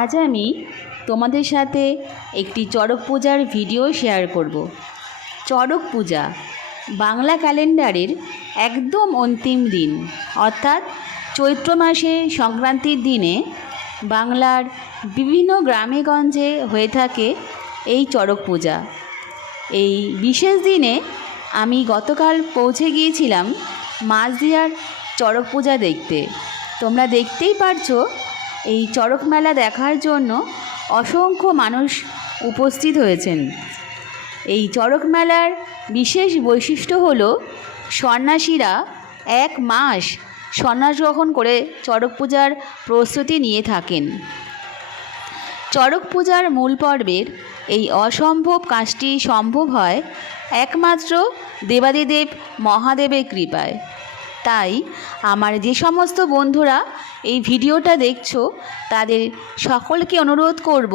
আজ আমি তোমাদের সাথে একটি চড়ক পূজার ভিডিও শেয়ার করব। চড়ক পূজা বাংলা ক্যালেন্ডারের একদম অন্তিম দিন, অর্থাৎ চৈত্র মাসে সংক্রান্তির দিনে বাংলার বিভিন্ন গ্রামে গঞ্জে হয়ে থাকে এই চড়ক পূজা। এই বিশেষ দিনে আমি গতকাল পৌঁছে গিয়েছিলাম মাঝদিয়ার চড়ক পূজা দেখতে। তোমরা দেখতেই পারছো এই চড়ক মেলা দেখার জন্য অসংখ্য মানুষ উপস্থিত হয়েছেন। এই চড়ক মেলার বিশেষ বৈশিষ্ট্য হলো সন্ন্যাসীরা 1 মাস সন্ন্যাস গ্রহণ করে চড়ক পূজার প্রস্তুতি নিয়ে থাকেন। চড়ক পূজার মূল পর্বের এই অসম্ভব কাজটি সম্ভব হয় একমাত্র দেবাদিদেব মহাদেবের কৃপায়। তাই আমার যে সমস্ত বন্ধুরা এই ভিডিওটা দেখছো তাদের সকলকে অনুরোধ করব,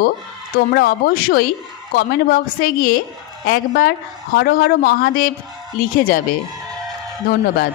তোমরা অবশ্যই কমেন্ট বক্সে গিয়ে একবার হর হর মহাদেব লিখে যাবে। ধন্যবাদ।